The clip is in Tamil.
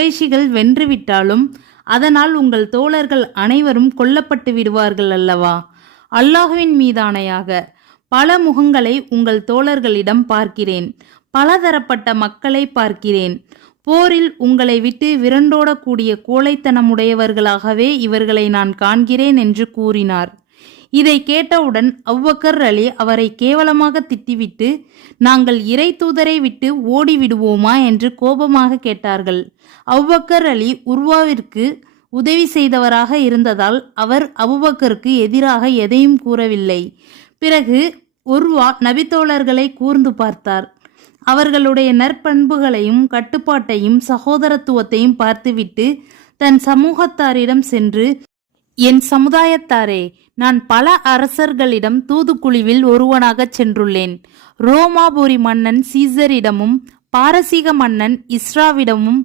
குறைஷிகள் வென்றுவிட்டாலும் அதனால் உங்கள் தோழர்கள் அனைவரும் கொல்லப்பட்டு விடுவார்கள் அல்லவா? அல்லாஹ்வின் மீதானையாக பல முகங்களை உங்கள் தோழர்களிடம் பார்க்கிறேன். பலதரப்பட்ட மக்களை பார்க்கிறேன். போரில் உங்களை விட்டு விரண்டோடக்கூடிய கோழைத்தனமுடையவர்களாகவே இவர்களை நான் காண்கிறேன் என்று கூறினார். இதை கேட்டவுடன் அபூபக்கர் அலி அவரை கேவலமாக திட்டிவிட்டு, நாங்கள் இறை தூதரை விட்டு ஓடிவிடுவோமா என்று கோபமாக கேட்டார்கள். அபூபக்கர் அலி உர்வாவிற்கு உதவி செய்தவராக இருந்ததால் அவர் அபூபக்கருக்கு எதிராக எதையும் கூறவில்லை. பிறகு உர்வா நபித்தோழர்களை கூர்ந்து பார்த்தார். அவர்களுடைய நற்பண்புகளையும் கட்டுப்பாட்டையும் சகோதரத்துவத்தையும் பார்த்துவிட்டு தன் சமூகத்தாரிடம் சென்று, என் சமுதாயத்தாரே, நான் பல அரசர்களிடம் தூதுக்குழுவில் ஒருவனாகச் சென்றுள்ளேன். ரோமாபுரி மன்னன் சீசரிடமும் பாரசீக மன்னன் இஸ்ராவிடமும்